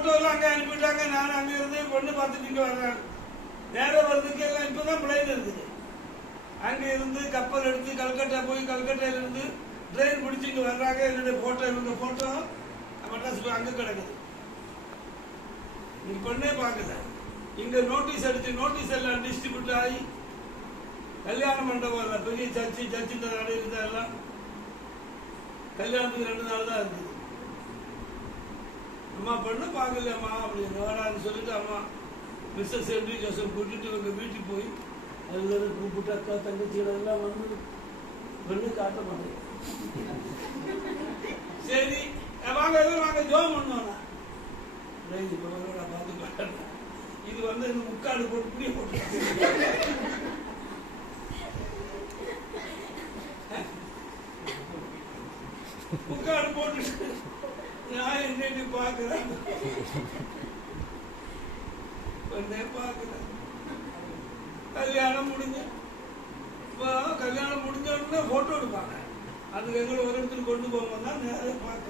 Photo எல்லாம் அங்கே அனுப்பிட்டாங்க. நான் அங்கே இருந்து பொண்ணு பார்த்துட்டு வர்றேன். நேரம் வர்றதுக்கு எல்லாம் இப்பதான் பிளைன் இருக்குது. அங்கே இருந்து கப்பல் எடுத்து கல்கட்டா போய் கல்கட்டாயில இருந்து ட்ரெயின் பிடிச்சிட்டு வர்றாங்க. என்னுடைய போட்டோ இவங்க போட்டோ மெட்ராஸ் அங்கே கிடக்குது. நீங்க பொண்ணே பார்க்கல. இங்க நோட்டீஸ் அடிச்சு நோட்டீஸ் எல்லாம் டிஸ்ட்ரிபியூட் ஆகி கல்யாண மண்டபம் பெரிய சர்ச்சு இந்த நாடு இருந்தா எல்லாம் கல்யாணத்துக்கு 2 நாள் தான் இருக்குது. அம்மா பொண்ணு பார்க்கலையம்மா அப்படின்னு வேணான்னு சொல்லிட்டு அம்மா மிஸ்ஸஸ் எம்டி ஜோசப் கூட்டிட்டு இவங்க வீட்டுக்கு போய் அதுல கூப்பிட்டு அக்கா தங்கச்சிகள் எல்லாம் வந்து பொண்ணு காட்ட மாட்டேன். சரி வாங்க எல்லாம் வாங்க ஜோம் பண்ணுவாங்க. பார்த்து இது வந்து முக்காடு போட்டு புரிய போட்டு முக்காடு போட்டு நான் என்ன பாக்குறேன் பாக்குறேன். கல்யாணம் முடிஞ்ச கல்யாணம் முடிஞ்ச உடனே போட்டோ எடுப்பாங்க. அதுக்கு எங்களை ஒரு இடத்துல கொண்டு போவோம் தான் நேரம் பார்க்க